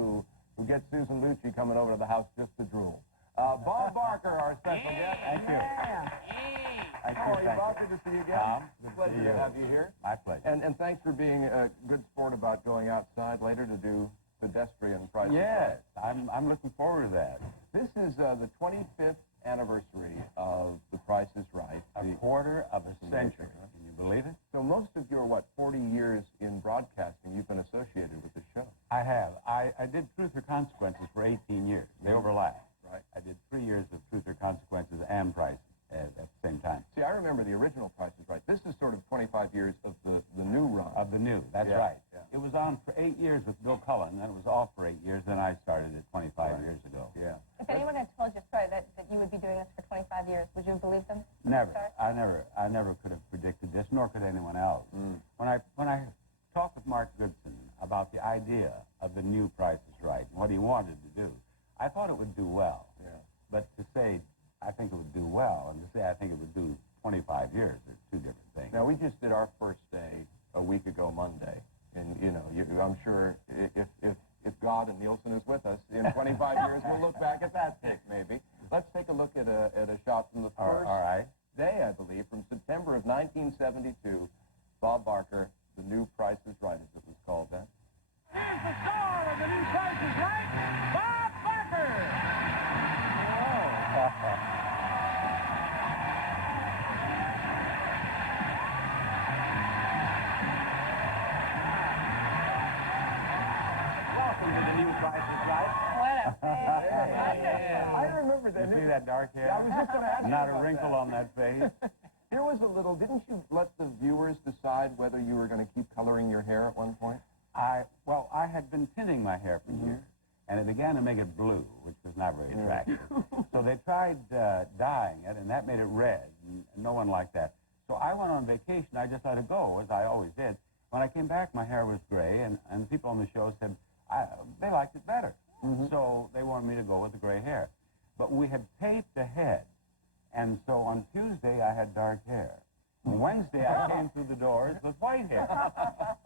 who gets Susan Lucci coming over to the house just to drool. Bob Barker, our special guest. Thank you. How are you, Bob? Good to see you again. Tom, It's a pleasure to have you here. My pleasure. And thanks for being a good sport about going outside later to do pedestrian prices. Yes, I'm looking forward to that. This is the 25th anniversary of The Price is Right. A quarter of a century. Can you believe it? So most of your, 40 years in broadcasting, you've been associated with the show. I have. I did Truth or Consequences for 18 years. They overlapped. Right. I did 3 years of Truth or Consequences and Price at the same time. See, I remember the original Price is Right. This is sort of 25 years of the new run. Of the new, that's Yeah, right. yeah. It was on for 8 years with Bill Cullen, then it was off for 8 years, then I started it 25 years ago. Yeah. If anyone had told you, sorry, that you would be doing this for 25 years, would you have believed them? Never. I never could have predicted this, nor could anyone else. When I talked with Mark Goodson about the idea of the new Price is Right and what he wanted to do, I thought it would do well. Yeah. But to say I think it would do well and to say I think it would do 25 years are two different things. Now, we just did our first day a week ago Monday, and I'm sure if God and Nielsen is with us in 25 years, we'll look back at that pick maybe. Let's take a look at a shot from the first day, I believe, from September of 1972. Bob Barker, The New Price is Right, as it was called then. Here's the star of The New Price is Right, Bob Barker. Welcome to the new Price is Right. What a I remember that. You see that dark hair? Yeah, I was just going to ask you Not a about wrinkle that. on that face. There was a little, didn't you let the viewers decide whether you were going to keep coloring your hair at one point? Well, I had been tinting my hair for years, and it began to make it blue, which was not very attractive. So they tried dyeing it, and that made it red, and no one liked that. So I went on vacation. I just let it go, as I always did. When I came back, my hair was gray, and people on the show said they liked it better. So they wanted me to go with the gray hair. But we had taped the head, and so on Tuesday I had dark hair. On Wednesday I came through the doors with white hair.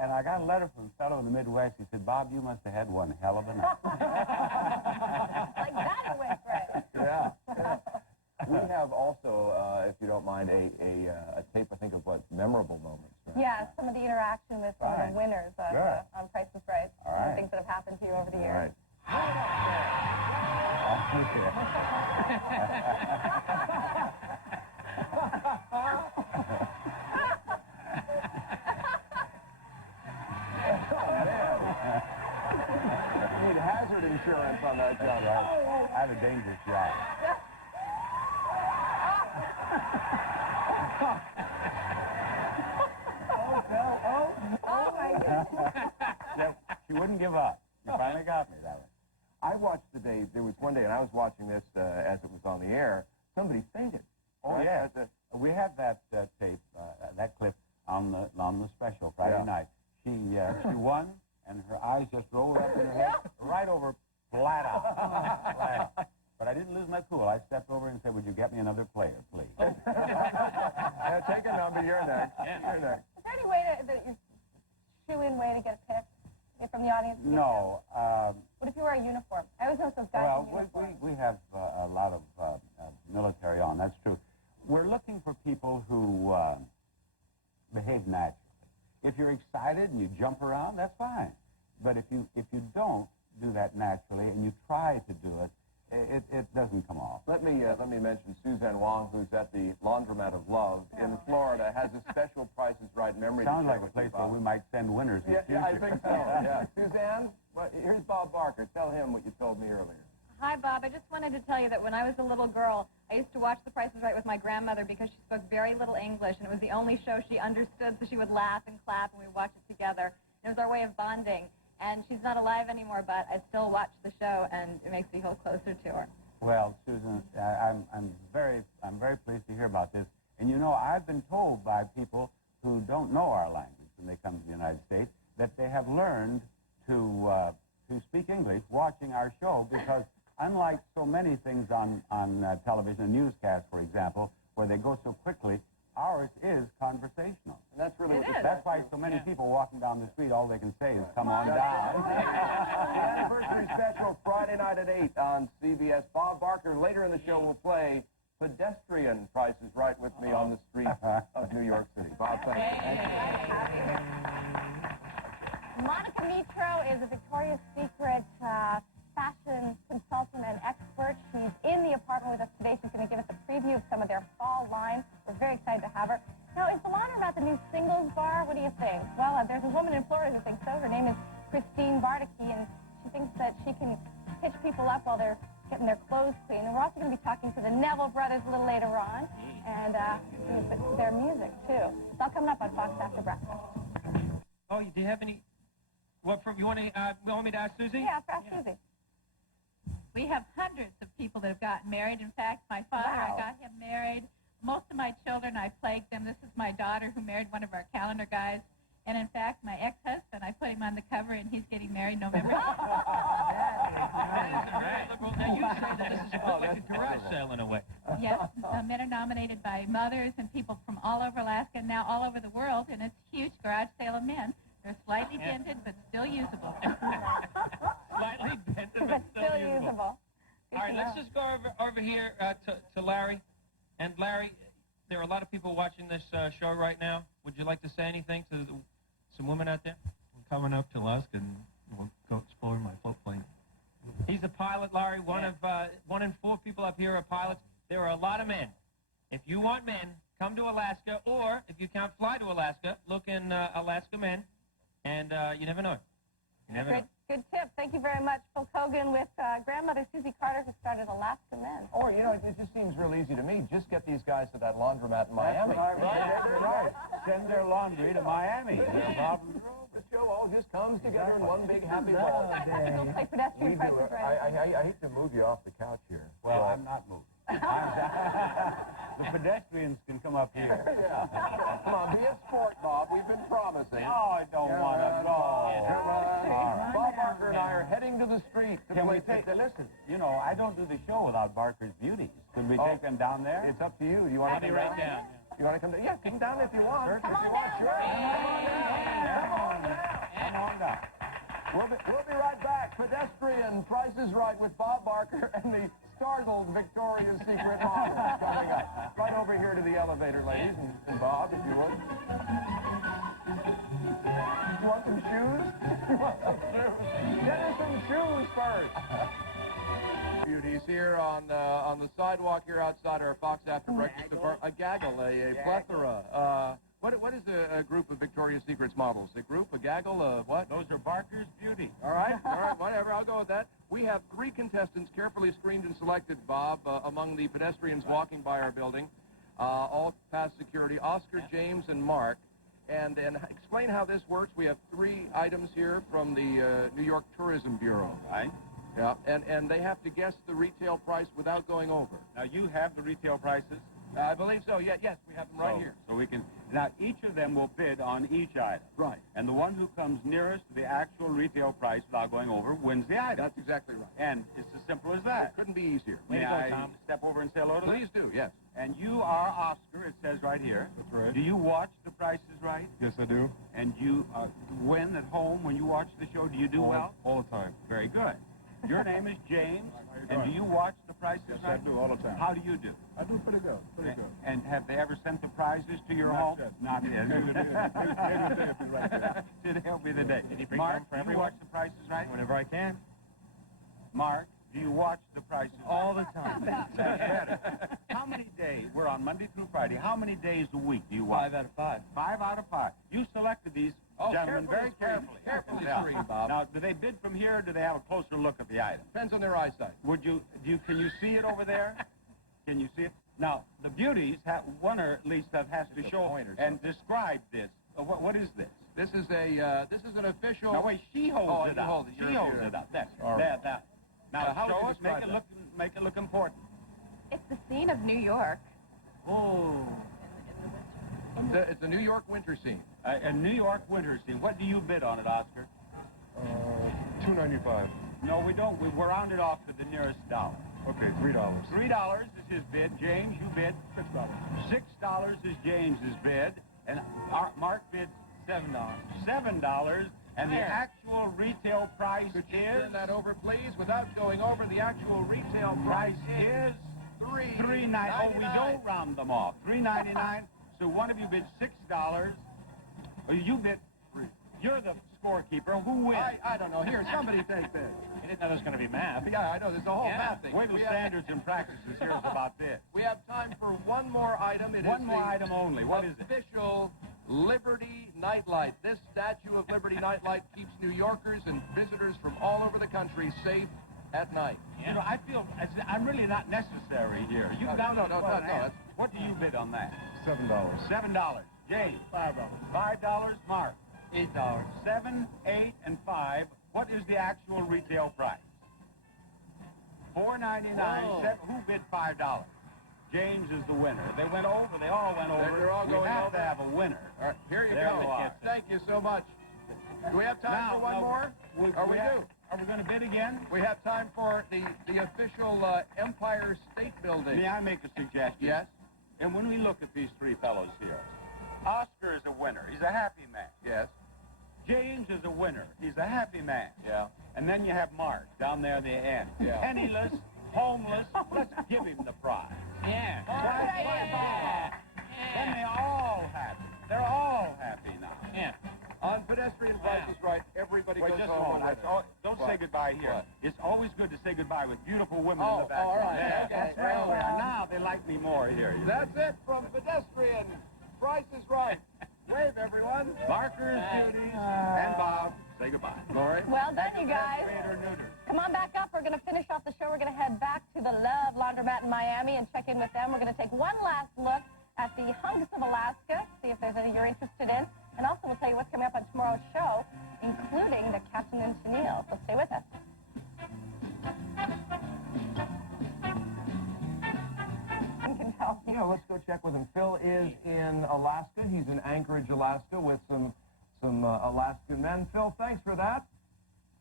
And I got a letter from a fellow in the Midwest. He said, "Bob, you must have had one hell of a night." Like that it went great. Yeah. We have also, if you don't mind, a tape, I think, of what memorable moments. Right? Yeah, some of the interaction with some of the winners on Price is Right. All right. Things that have happened to you over the All years. right. You need hazard insurance on that job, right? I had a dangerous job. Oh, my goodness. Yeah, she wouldn't give up. She finally got me that way. I watched the day, there was one day, and I was watching this as it was on the air, somebody fainted. Oh, right? yeah. We have that tape, that clip on the special Friday night. She won, and her eyes just rolled up in her head, right over, flat out. Flat out. But I didn't lose my cool. I stepped over and said, "Would you get me another player, please?" Take a number, you're next. You're next. Is there any way that you shoe-in way to get picked from the audience? No. What if you wear a uniform? I always know some guys in Well, uniform. we have a lot of military on. That's true. We're looking for people who behave naturally. If you're excited and you jump around, that's fine. But if you don't do that naturally and you try to do it, it doesn't come off. Let me mention Suzanne Wong, who's at the Laundromat of Love in Florida, has a special Price is Right memory. Sounds to like share a with place you, where Bob. we might send winners in the future. Yeah, I think so. Yeah, Suzanne, well, here's Bob Barker. Tell him what you told me earlier. Hi, Bob. I just wanted to tell you that when I was a little girl, I used to watch The Price is Right with my grandmother because she spoke very little English, and it was the only show she understood, so she would laugh and clap, and we'd watch it together. It was our way of bonding. And she's not alive anymore, but I still watch the show, and it makes me feel closer to her. Well, Susan, I'm very pleased to hear about this. And you know, I've been told by people who don't know our language when they come to the United States that they have learned to speak English watching our show because unlike so many things on television, a newscast, for example, where they go so quickly, ours is conversational. And that's really what That's why so many people walking down the street, all they can say is, "Come on down." The anniversary night at 8 on CBS. Bob Barker, later in the show, will play Pedestrian Price is Right with me on the streets of New York City. Bob, thank you. Monica Mitro is a Victoria's Secret fashion consultant and expert. She's in the apartment with us today. She's going to give us a preview of some of their fall line. We're very excited to have her. Now, is the laundromat the new singles bar? What do you think? Well, there's a woman in Florida who thinks so. Her name is Christine Bardicki, and she thinks that she can hitch people up while they're getting their clothes clean. And we're also going to be talking to the Neville brothers a little later on, and their music, too. It's all coming up on Fox After Breakfast. Oh, do you have any? What from you want me to ask Susie? Yeah, ask Susie. We have hundreds of people that have gotten married. In fact, my father, Wow. I got him married. Most of my children, I plagued them. This is my daughter who married one of our calendar guys. And in fact, my ex-husband, I put him on the cover, and he's getting married November. That is very liberal. Now, you say that this is a bit like a garage sale in a way. Yes, men are nominated by mothers and people from all over Alaska and now all over the world, and it's a huge garage sale of men. They're slightly dented, but still usable. Slightly dented, but Still usable. All right, let's just go over here to Larry. And Larry, there are a lot of people watching this show right now. Would you like to say anything to some women out there? I'm coming up to Alaska and we'll go exploring my float plane. He's a pilot, Larry. One in 4 people up here are pilots. There are a lot of men. If you want men, come to Alaska, or if you can't fly to Alaska, look in Alaska Men, and you never know. You never know. Good tip. Thank you very much, Phil Kogan, with grandmother Susie Carter, who started Alaska Men. Or, you know, it just seems real easy to me. Just get these guys to that laundromat in Miami. That's right. Send their laundry to Miami. The show all just comes together in one big happy ball. Go play pedestrian Price is Right. I hate to move you off the couch here. Well, I'm not moving. The pedestrians can come up here. Yeah. Come on, be a sport, Bob. We've been promising. Oh, I don't want to go. Come on. Bob Barker and I are heading to the street. Can we take listen? You know, I don't do the show without Barker's beauties. Could we take them down there? It's up to you. You want to come right down? down. You want to come down? Yeah, come down if you want. Sure. If you want, sure. Come on down. We'll be right back. Pedestrian Price is Right with Bob Barker and the startled Victoria's Secret model coming up. Right over here to the elevator, ladies, and Bob, if you would. You want some shoes? You want some shoes? Get us some shoes first. Beauties here on the sidewalk here outside our Fox After Breakfast department. A gaggle, a plethora. What is a group of Victoria's Secret's models? A group, a gaggle, what? Those are Barker's beauty. All right, whatever. I'll go with that. We have 3 contestants carefully screened and selected, Bob, among the pedestrians walking by our building. All past security, Oscar, James, and Mark. And explain how this works. We have 3 items here from the New York Tourism Bureau. Right. Yeah, and they have to guess the retail price without going over. Now, you have the retail prices? I believe so. Yeah, yes, we have them right here. So we can... Now, each of them will bid on each item. Right. And the one who comes nearest to the actual retail price without going over wins the item. That's exactly right. And it's as simple as that. Couldn't be easier. May I step over and say hello to them? Please do, yes. And you are Oscar, it says right here. That's right. Do you watch The Price is Right? Yes, I do. And you win at home when you watch the show? Do you do well? All the time. Very good. Your name is James, and do you watch The Price is Right? I do all the time. How do you do? I do pretty good. Pretty good. And have they ever sent the prizes to your home? yet. Not yet. Right. Today will be the day. Did he bring Mark, some for do you everyone? watch The Price is Right? Whenever I can. Mark, do you watch The Price is Right? All the time. That's better. How many days? We're on Monday through Friday. How many days a week do you watch? 5 out of 5. 5 out of 5. You selected these gentlemen very carefully. Carefully Yeah. screened, Bob. Now, do they bid from here, or do they have a closer look at the item? Depends on their eyesight. Can you see it over there? Can you see it? Now, the beauties, one or at least has to show pointer, and describe this. What is this? This is an official. No, wait, she holds Oh, it you up. hold it. She You're holds here. it up. That's All right. that. Now, How would show you us, describe make it look important. It's the scene of New York. Oh. It's a New York winter scene. A New York winter scene. What do you bid on it, Oscar? $2.95. No, we don't. We're rounded off to the nearest dollar. Okay, $3. $3 is his bid. James, you bid $6. $6 is James's bid, and Mark bid $7. $7. And the actual retail price Could you is... turn that over, please, without going over? The actual retail price is... $3.99. Oh, we don't round them off. $3.99. So one of you bid $6. Or you bid... You're the scorekeeper. Who wins? I don't know. Here, somebody take this. You didn't know there was going to be math. Yeah, I know. There's a whole math thing. Wait till standards and practices here is about this. We have time for one more item. One more item only. What is it? Official Liberty Nightlight. This Statue of Liberty Nightlight keeps New Yorkers and visitors from all over the country safe at night. You know, I feel I'm really not necessary here. You No. What do you bid on that? $7. $7. James. $5. $5. Mark. $8. 7, 8, and 5. What is the actual retail price? $4.99. Who bid $5? James is the winner. They went over. They all went over. They're all we going have over. to have a winner. All right, here you There go. you are. Thank you so much. Do we have time for one more? We do. Are we going to bid again? We have time for the official Empire State Building. May I make a suggestion? Yes? And when we look at these three fellows here, Oscar is a winner. He's a happy man. Yes. James is a winner. He's a happy man. Yeah. And then you have Mark down there at the end. Yeah. Penniless, homeless. Let's give him the prize. Yeah. Then they're all happy. They're all happy now. Yeah. On pedestrian prices right, everybody Wait, goes just a home. moment. Don't say goodbye here. What? It's always good to say goodbye with beautiful women in Oh, the background. all right. Yeah, Okay. that's right. Well, Now they like me more here. That's it from pedestrian. Price is right. Wave, everyone. Markers, Judy, and Bob. Say goodbye. Laurie? Well done, you guys. Spayed or neutered? Come on back up. We're going to finish off the show. We're going to head back to the Love Laundromat in Miami and check in with them. We're going to take one last look at the hunks of Alaska, see if there's any you're interested in. And also, we'll tell you what's coming up on tomorrow's show, including the Captain and Chenille. So stay with us. You can tell. Yeah, let's go check with him. Phil is in Alaska. He's in Anchorage, Alaska, with some Alaskan men. Phil, thanks for that.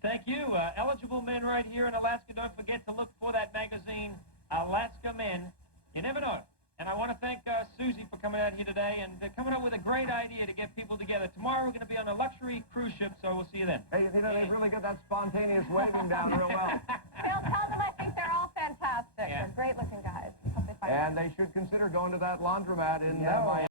Thank you. Eligible men right here in Alaska. Don't forget to look for that magazine, Alaska Men. You never know. And I want to thank Susie for coming out here today and coming up with a great idea to get people together. Tomorrow we're going to be on a luxury cruise ship, so we'll see you then. Hey, you know, they really get that spontaneous waving down real well. Phil, tell them I think they're all fantastic. Yeah. They're great-looking guys. Hope they find And they should consider going to that laundromat in Miami.